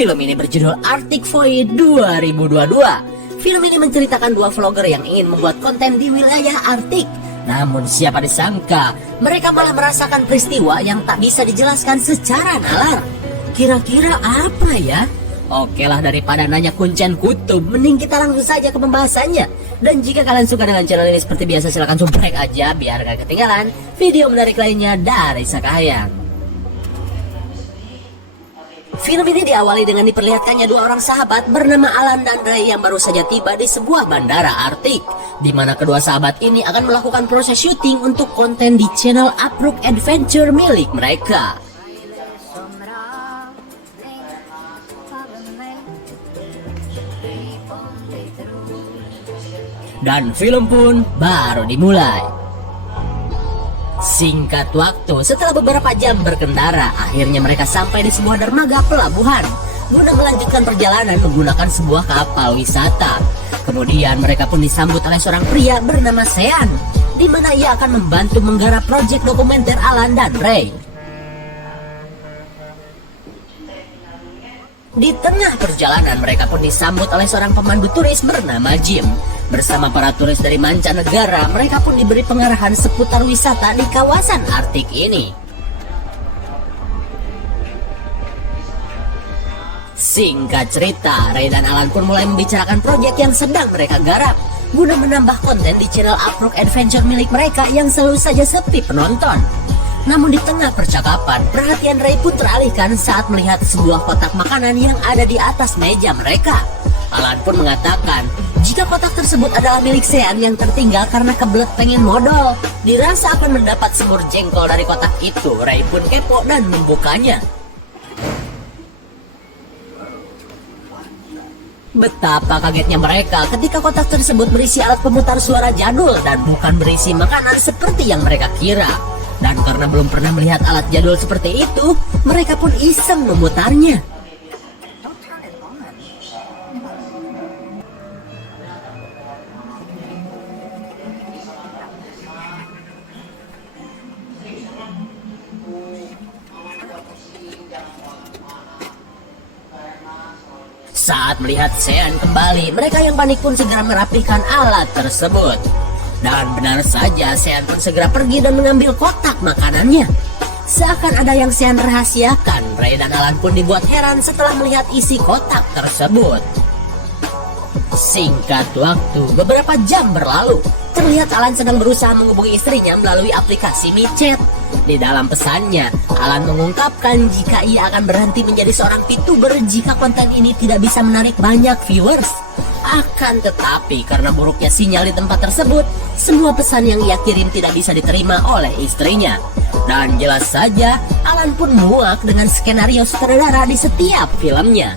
Film ini berjudul Arctic Void 2022. Film ini menceritakan dua vlogger yang ingin membuat konten di wilayah Arktik. Namun siapa disangka, mereka malah merasakan peristiwa yang tak bisa dijelaskan secara nalar. Kira-kira apa ya? Oke lah, daripada nanya kuncian kutub, mending kita langsung saja ke pembahasannya. Dan jika kalian suka dengan channel ini seperti biasa, silahkan subscribe aja biar gak ketinggalan video menarik lainnya dari Sakahayang. Film ini diawali dengan diperlihatkannya dua orang sahabat bernama Alan dan Ray yang baru saja tiba di sebuah bandara Arktik, di mana kedua sahabat ini akan melakukan proses syuting untuk konten di channel Uprook Adventure milik mereka. Dan film pun baru dimulai. Singkat waktu, setelah beberapa jam berkendara, akhirnya mereka sampai di sebuah dermaga pelabuhan guna melanjutkan perjalanan menggunakan sebuah kapal wisata. Kemudian mereka pun disambut oleh seorang pria bernama Sean, di mana ia akan membantu menggarap proyek dokumenter Alan dan Ray. Di tengah perjalanan, mereka pun disambut oleh seorang pemandu turis bernama Jim. Bersama para turis dari mancanegara, mereka pun diberi pengarahan seputar wisata di kawasan Arktik ini. Singkat cerita, Ray dan Alan pun mulai membicarakan proyek yang sedang mereka garap guna menambah konten di channel Uprook Adventure milik mereka yang selalu saja sepi penonton. Namun di tengah percakapan, perhatian Ray pun teralihkan saat melihat sebuah kotak makanan yang ada di atas meja mereka. Alan pun mengatakan jika kotak tersebut adalah milik Sean yang tertinggal karena kebelet pengen modal. Dirasa akan mendapat semur jengkol dari kotak itu, Ray pun kepo dan membukanya. Betapa kagetnya mereka ketika kotak tersebut berisi alat pemutar suara jadul dan bukan berisi makanan seperti yang mereka kira. Dan karena belum pernah melihat alat jadul seperti itu, mereka pun iseng memutarnya. Saat melihat Sean kembali, mereka yang panik pun segera merapikan alat tersebut. Dan benar saja, Sean pun segera pergi dan mengambil kotak makanannya. Seakan ada yang Sean rahasiakan, Ray dan Alan pun dibuat heran setelah melihat isi kotak tersebut. Singkat waktu, beberapa jam berlalu. Terlihat Alan sedang berusaha menghubungi istrinya melalui aplikasi micet. Di dalam pesannya, Alan mengungkapkan jika ia akan berhenti menjadi seorang VTuber jika konten ini tidak bisa menarik banyak viewers. Akan tetapi karena buruknya sinyal di tempat tersebut, semua pesan yang ia kirim tidak bisa diterima oleh istrinya. Dan jelas saja, Alan pun muak dengan skenario sutradara di setiap filmnya.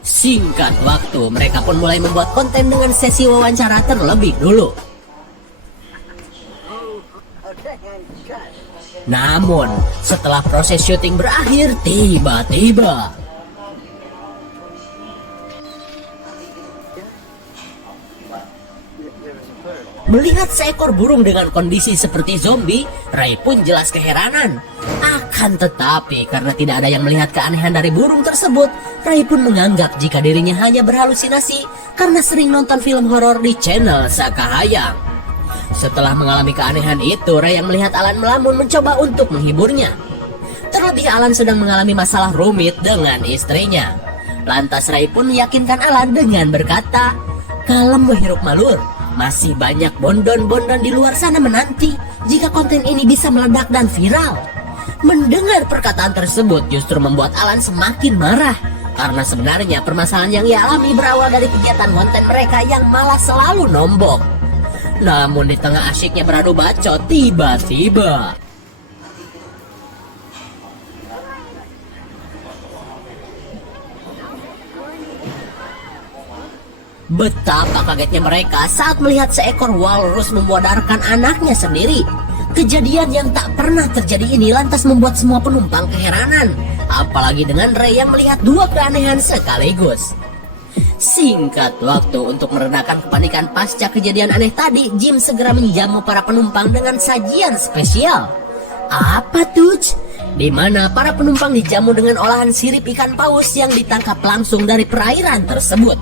Singkat waktu, mereka pun mulai membuat konten dengan sesi wawancara terlebih dulu. Namun, setelah proses syuting berakhir, tiba-tiba melihat seekor burung dengan kondisi seperti zombie, Ray pun jelas keheranan. Akan tetapi karena tidak ada yang melihat keanehan dari burung tersebut, Ray pun menganggap jika dirinya hanya berhalusinasi karena sering nonton film horor di channel Sakahayang. Setelah mengalami keanehan itu, Ray yang melihat Alan melamun mencoba untuk menghiburnya. Terlebih Alan sedang mengalami masalah rumit dengan istrinya. Lantas Ray pun meyakinkan Alan dengan berkata, "Kalem Hiruk Malur, masih banyak bondon-bondon di luar sana menanti jika konten ini bisa meledak dan viral." Mendengar perkataan tersebut justru membuat Alan semakin marah. Karena sebenarnya permasalahan yang ia alami berawal dari kegiatan konten mereka yang malah selalu nombok. Namun di tengah asyiknya beradu bacot, tiba-tiba betapa kagetnya mereka saat melihat seekor walrus memuadarkan anaknya sendiri. Kejadian yang tak pernah terjadi ini lantas membuat semua penumpang keheranan. Apalagi dengan Ray yang melihat dua keanehan sekaligus. Singkat waktu, untuk meredakan kepanikan pasca kejadian aneh tadi, Jim segera menjamu para penumpang dengan sajian spesial. Apa tuh? di mana para penumpang dijamu dengan olahan sirip ikan paus yang ditangkap langsung dari perairan tersebut.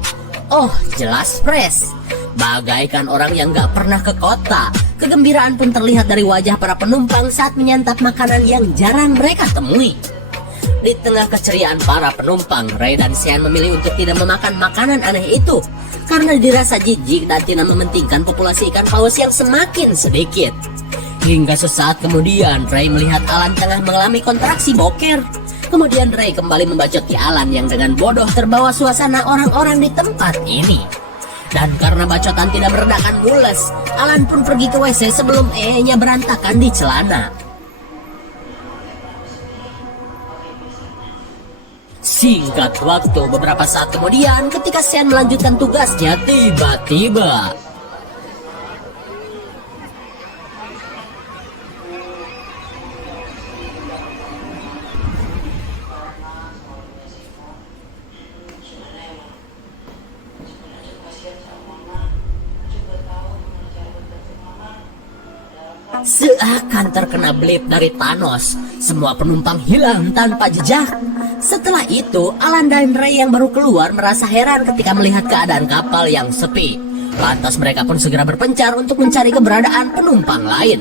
Oh, jelas fresh. Bagaikan orang yang gak pernah ke kota, kegembiraan pun terlihat dari wajah para penumpang saat menyantap makanan yang jarang mereka temui. Di tengah keceriaan para penumpang, Ray dan Sean memilih untuk tidak memakan makanan aneh itu karena dirasa jijik dan tidak mementingkan populasi ikan paus yang semakin sedikit. Hingga sesaat kemudian, Ray melihat Alan tengah mengalami kontraksi boker. Kemudian Ray kembali membacoti Alan yang dengan bodoh terbawa suasana orang-orang di tempat ini. Dan karena bacotan tidak meredakan mules, Alan pun pergi ke WC sebelum nya berantakan di celana. Singkat waktu, beberapa saat kemudian ketika Sean melanjutkan tugasnya, tiba-tiba seakan terkena blip dari Thanos, semua penumpang hilang tanpa jejak. Setelah itu, Alan dan Ray yang baru keluar merasa heran ketika melihat keadaan kapal yang sepi. Lantas mereka pun segera berpencar untuk mencari keberadaan penumpang lain.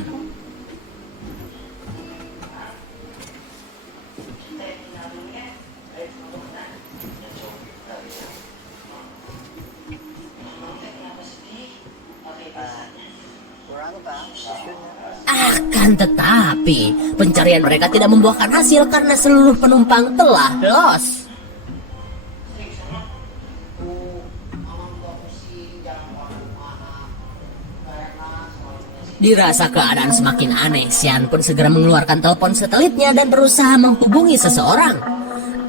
Akan tetapi, pencarian mereka tidak membuahkan hasil karena seluruh penumpang telah lost. Dirasa keadaan semakin aneh, Sean pun segera mengeluarkan telepon satelitnya dan berusaha menghubungi seseorang.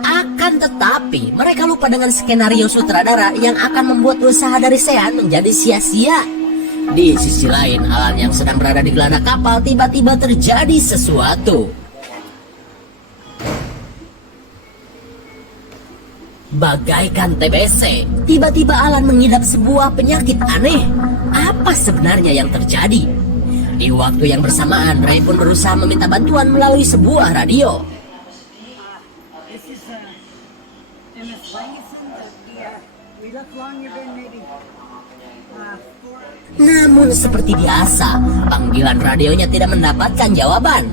Akan tetapi, mereka lupa dengan skenario sutradara yang akan membuat usaha dari Sean menjadi sia-sia. Di sisi lain, Alan yang sedang berada di geladak kapal tiba-tiba terjadi sesuatu. Bagaikan TBC, tiba-tiba Alan mengidap sebuah penyakit aneh. Apa sebenarnya yang terjadi? Di waktu yang bersamaan, Ray pun berusaha meminta bantuan melalui sebuah radio. Namun seperti biasa, panggilan radionya tidak mendapatkan jawaban.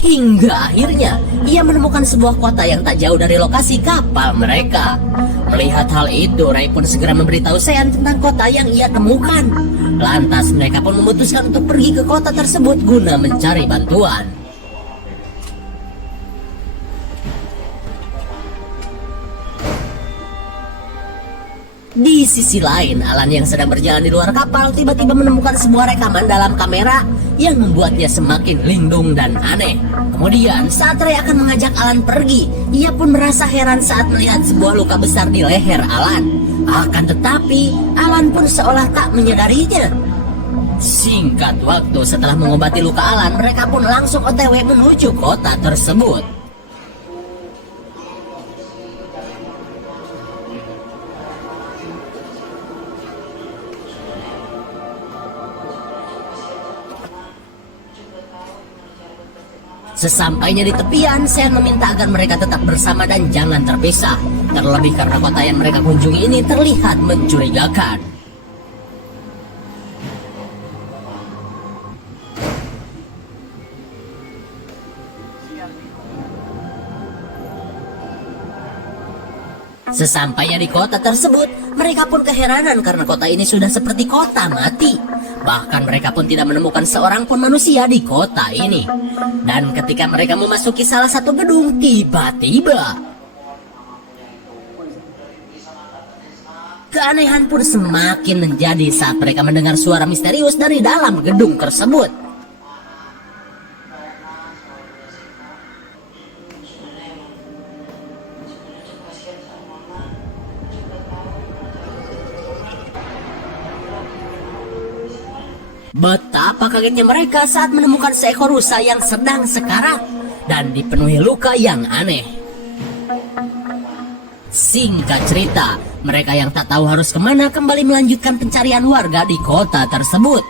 Hingga akhirnya, ia menemukan sebuah kota yang tak jauh dari lokasi kapal mereka. Melihat hal itu, Ray pun segera memberitahu Sean tentang kota yang ia temukan. Lantas mereka pun memutuskan untuk pergi ke kota tersebut guna mencari bantuan. Di sisi lain, Alan yang sedang berjalan di luar kapal tiba-tiba menemukan sebuah rekaman dalam kamera yang membuatnya semakin linglung dan aneh. Kemudian, saat Ray akan mengajak Alan pergi, ia pun merasa heran saat melihat sebuah luka besar di leher Alan. Akan tetapi, Alan pun seolah tak menyadarinya. Singkat waktu setelah mengobati luka Alan, mereka pun langsung OTW menuju kota tersebut. Sesampainya di tepian, Sean meminta agar mereka tetap bersama dan jangan terpisah. Terlebih karena kota yang mereka kunjungi ini terlihat mencurigakan. Sesampainya di kota tersebut, mereka pun keheranan karena kota ini sudah seperti kota mati. Bahkan mereka pun tidak menemukan seorang pun manusia di kota ini. Dan ketika mereka memasuki salah satu gedung, tiba-tiba keanehan pun semakin menjadi saat mereka mendengar suara misterius dari dalam gedung tersebut. Betapa kagetnya mereka saat menemukan seekor rusa yang sedang sekarat dan dipenuhi luka yang aneh. Singkat cerita, mereka yang tak tahu harus kemana kembali melanjutkan pencarian warga di kota tersebut.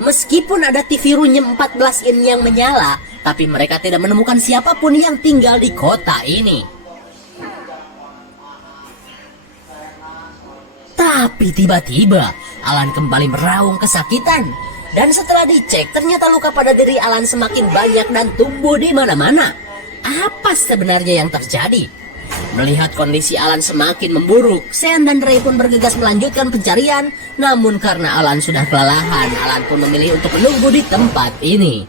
Meskipun ada TV runyem 14 in yang menyala, tapi mereka tidak menemukan siapapun yang tinggal di kota ini. Tapi tiba-tiba Alan kembali meraung kesakitan. Dan setelah dicek, ternyata luka pada diri Alan semakin banyak dan tumbuh di mana-mana. Apa sebenarnya yang terjadi? Melihat kondisi Alan semakin memburuk, Sean dan Ray pun bergegas melanjutkan pencarian. Namun karena Alan sudah kelelahan, Alan pun memilih untuk menunggu di tempat ini.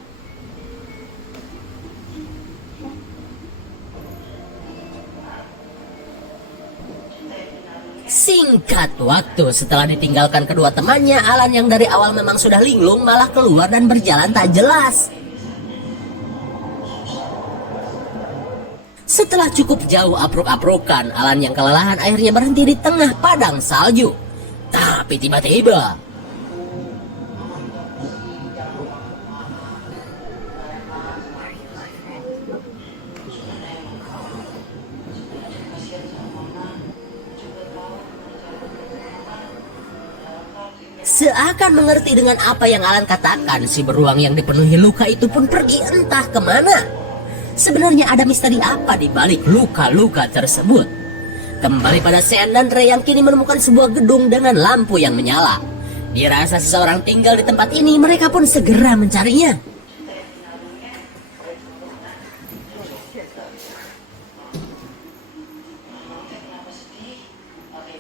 Singkat waktu setelah ditinggalkan kedua temannya, Alan yang dari awal memang sudah linglung malah keluar dan berjalan tak jelas. Setelah cukup jauh apruk-aprukan, Alan yang kelelahan akhirnya berhenti di tengah padang salju. Tapi tiba-tiba seakan mengerti dengan apa yang Alan katakan, si beruang yang dipenuhi luka itu pun pergi entah kemana. Sebenarnya ada misteri apa di balik luka-luka tersebut? Kembali pada Sean dan Ray yang kini menemukan sebuah gedung dengan lampu yang menyala. Dirasa seseorang tinggal di tempat ini, mereka pun segera mencarinya.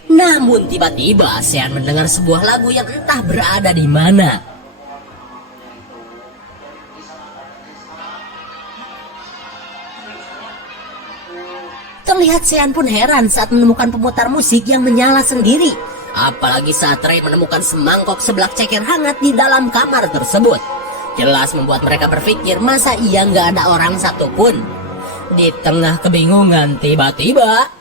Namun tiba-tiba Sean mendengar sebuah lagu yang entah berada di mana. Terlihat Sean pun heran saat menemukan pemutar musik yang menyala sendiri. Apalagi saat Ray menemukan semangkok seblak ceker hangat di dalam kamar tersebut. Jelas membuat mereka berpikir masa iya nggak ada orang satupun. Di tengah kebingungan tiba-tiba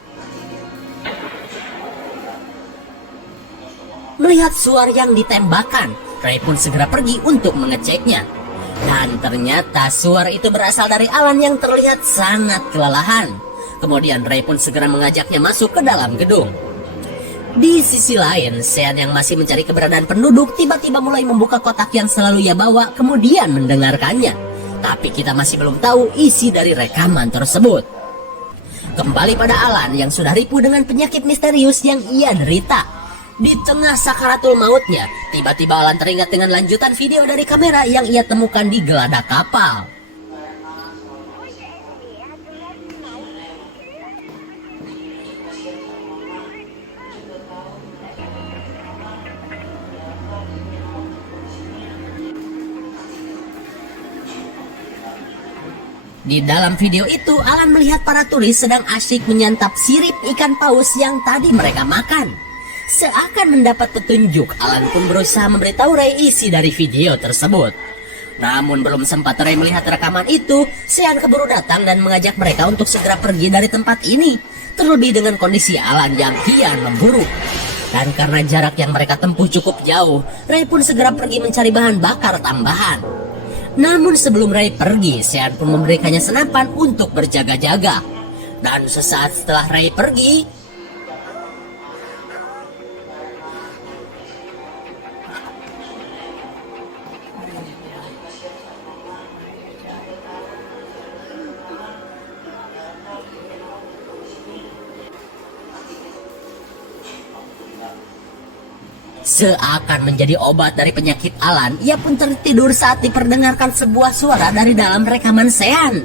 melihat suar yang ditembakkan, Ray pun segera pergi untuk mengeceknya. Dan ternyata suar itu berasal dari Alan yang terlihat sangat kelelahan. Kemudian Ray pun segera mengajaknya masuk ke dalam gedung. Di sisi lain, Sean yang masih mencari keberadaan penduduk tiba-tiba mulai membuka kotak yang selalu ia bawa kemudian mendengarkannya. Tapi kita masih belum tahu isi dari rekaman tersebut. Kembali pada Alan yang sudah ripuh dengan penyakit misterius yang ia derita. Di tengah sakaratul mautnya, tiba-tiba Alan teringat dengan lanjutan video dari kamera yang ia temukan di geladak kapal. Di dalam video itu, Alan melihat para turis sedang asyik menyantap sirip ikan paus yang tadi mereka makan. Seakan mendapat petunjuk, Alan pun berusaha memberitahu Ray isi dari video tersebut. Namun belum sempat Ray melihat rekaman itu, Sean keburu datang dan mengajak mereka untuk segera pergi dari tempat ini. Terlebih dengan kondisi Alan yang kian memburuk. Dan karena jarak yang mereka tempuh cukup jauh, Ray pun segera pergi mencari bahan bakar tambahan. Namun sebelum Ray pergi, Sean pun memberikannya senapan untuk berjaga-jaga. Dan sesaat setelah Ray pergi, seakan menjadi obat dari penyakit Alan, ia pun tertidur saat diperdengarkan sebuah suara dari dalam rekaman Sean.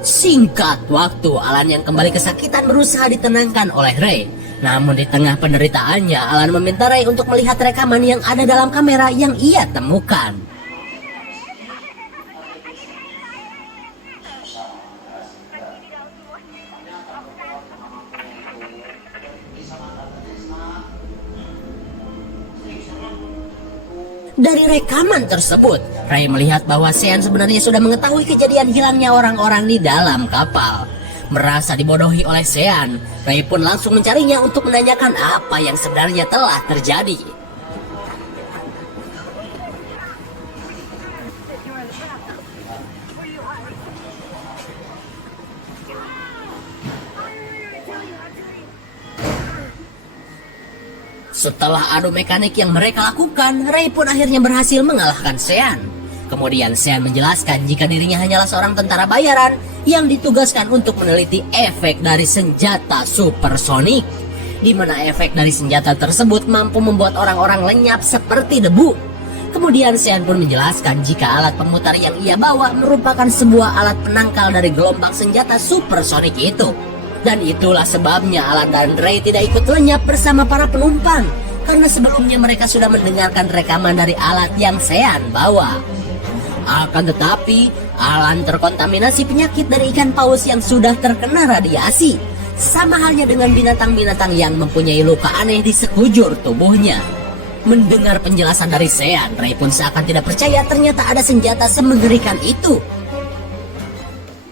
Singkat waktu, Alan yang kembali kesakitan berusaha ditenangkan oleh Ray. Namun di tengah penderitaannya, Alan meminta Ray untuk melihat rekaman yang ada dalam kamera yang ia temukan. Dari rekaman tersebut, Ray melihat bahwa Sean sebenarnya sudah mengetahui kejadian hilangnya orang-orang di dalam kapal. Merasa dibodohi oleh Sean, Ray pun langsung mencarinya untuk menanyakan apa yang sebenarnya telah terjadi. Setelah adu mekanik yang mereka lakukan, Ray pun akhirnya berhasil mengalahkan Sean. Kemudian Sean menjelaskan jika dirinya hanyalah seorang tentara bayaran yang ditugaskan untuk meneliti efek dari senjata supersonik, di mana efek dari senjata tersebut mampu membuat orang-orang lenyap seperti debu. Kemudian Sean pun menjelaskan jika alat pemutar yang ia bawa merupakan sebuah alat penangkal dari gelombang senjata supersonik itu. Dan itulah sebabnya Alan dan Ray tidak ikut lenyap bersama para penumpang, karena sebelumnya mereka sudah mendengarkan rekaman dari alat yang Sean bawa. Akan tetapi, Alan terkontaminasi penyakit dari ikan paus yang sudah terkena radiasi. Sama halnya dengan binatang-binatang yang mempunyai luka aneh di sekujur tubuhnya. Mendengar penjelasan dari Sean, Ray pun seakan tidak percaya ternyata ada senjata semengerikan itu.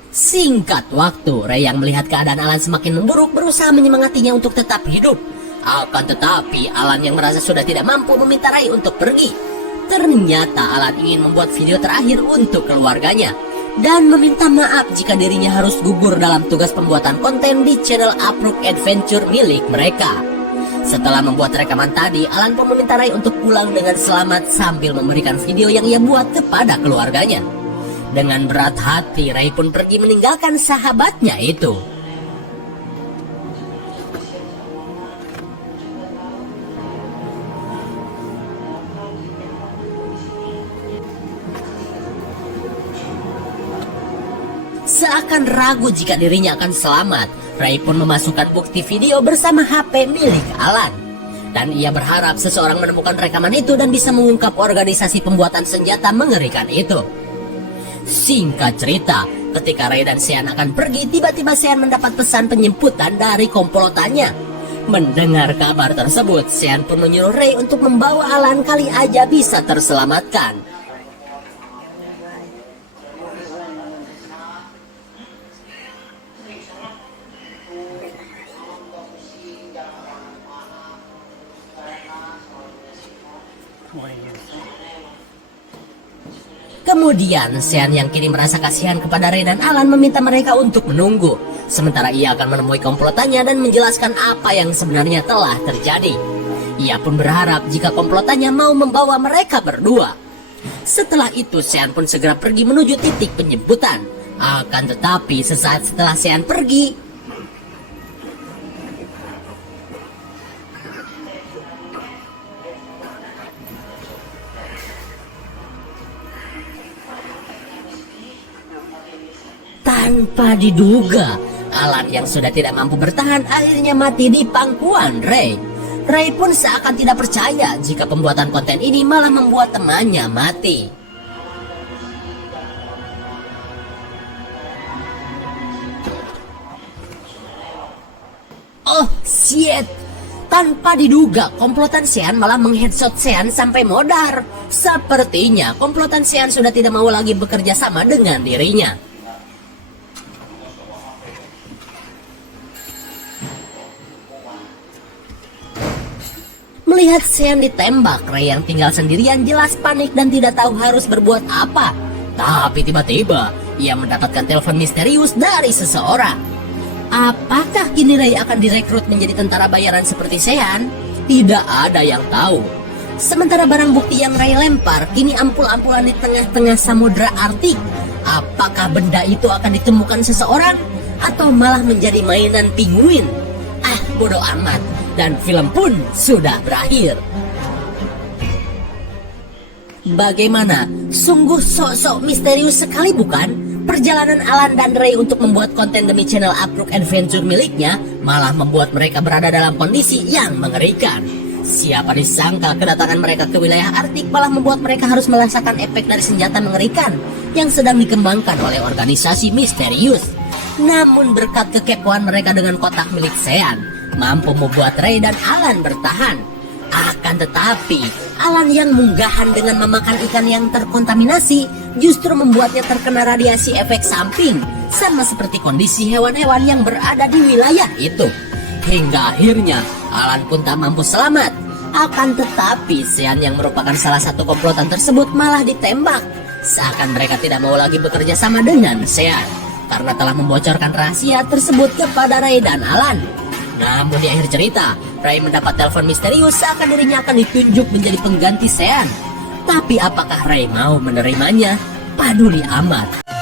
Singkat waktu, Ray yang melihat keadaan Alan semakin memburuk berusaha menyemangatinya untuk tetap hidup. Akan tetapi, Alan yang merasa sudah tidak mampu meminta Ray untuk pergi. Ternyata Alan ingin membuat video terakhir untuk keluarganya dan meminta maaf jika dirinya harus gugur dalam tugas pembuatan konten di channel Uprook Adventure milik mereka. Setelah membuat rekaman tadi, Alan pun meminta Ray untuk pulang dengan selamat sambil memberikan video yang ia buat kepada keluarganya. Dengan berat hati, Ray pun pergi meninggalkan sahabatnya itu. Seakan ragu jika dirinya akan selamat, Ray pun memasukkan bukti video bersama HP milik Alan. Dan ia berharap seseorang menemukan rekaman itu dan bisa mengungkap organisasi pembuatan senjata mengerikan itu. Singkat cerita, ketika Ray dan Sean akan pergi, tiba-tiba Sean mendapat pesan penjemputan dari komplotannya. Mendengar kabar tersebut, Sean pun menyuruh Ray untuk membawa Alan kali aja bisa terselamatkan. Kemudian Sean yang kini merasa kasihan kepada Ray dan Alan meminta mereka untuk menunggu, sementara ia akan menemui komplotannya dan menjelaskan apa yang sebenarnya telah terjadi. Ia pun berharap jika komplotannya mau membawa mereka berdua. Setelah itu Sean pun segera pergi menuju titik penjemputan. Akan tetapi sesaat setelah Sean pergi, tanpa diduga, Alan yang sudah tidak mampu bertahan akhirnya mati di pangkuan Ray. Ray pun seakan tidak percaya jika pembuatan konten ini malah membuat temannya mati. Oh shit! Tanpa diduga, komplotan Sean malah mengheadshot Sean sampai modar. Sepertinya komplotan Sean sudah tidak mau lagi bekerja sama dengan dirinya. Melihat Sean ditembak, Ray yang tinggal sendirian jelas panik dan tidak tahu harus berbuat apa. Tapi tiba-tiba, ia mendapatkan telepon misterius dari seseorang. Apakah kini Ray akan direkrut menjadi tentara bayaran seperti Sean? Tidak ada yang tahu. Sementara barang bukti yang Ray lempar kini ampul-ampulan di tengah-tengah samudra Arktik. Apakah benda itu akan ditemukan seseorang? Atau malah menjadi mainan penguin? Bodoh amat. Dan film pun sudah berakhir. Bagaimana? Sungguh sok-sok misterius sekali bukan? Perjalanan Alan dan Ray untuk membuat konten demi channel Uprook Adventure miliknya malah membuat mereka berada dalam kondisi yang mengerikan. Siapa disangka kedatangan mereka ke wilayah Arktik malah membuat mereka harus merasakan efek dari senjata mengerikan yang sedang dikembangkan oleh organisasi misterius. Namun berkat kekepoan mereka dengan kotak milik Sean, mampu membuat Ray dan Alan bertahan. Akan tetapi, Alan yang munggahan dengan memakan ikan yang terkontaminasi justru membuatnya terkena radiasi efek samping, sama seperti kondisi hewan-hewan yang berada di wilayah itu. Hingga akhirnya, Alan pun tak mampu selamat. Akan tetapi, Sean yang merupakan salah satu komplotan tersebut malah ditembak. Seakan mereka tidak mau lagi bekerja sama dengan Sean, karena telah membocorkan rahasia tersebut kepada Ray dan Alan. Namun di akhir cerita, Ray mendapat telepon misterius seakan dirinya akan ditunjuk menjadi pengganti Sean. Tapi apakah Ray mau menerimanya? Paduli amat.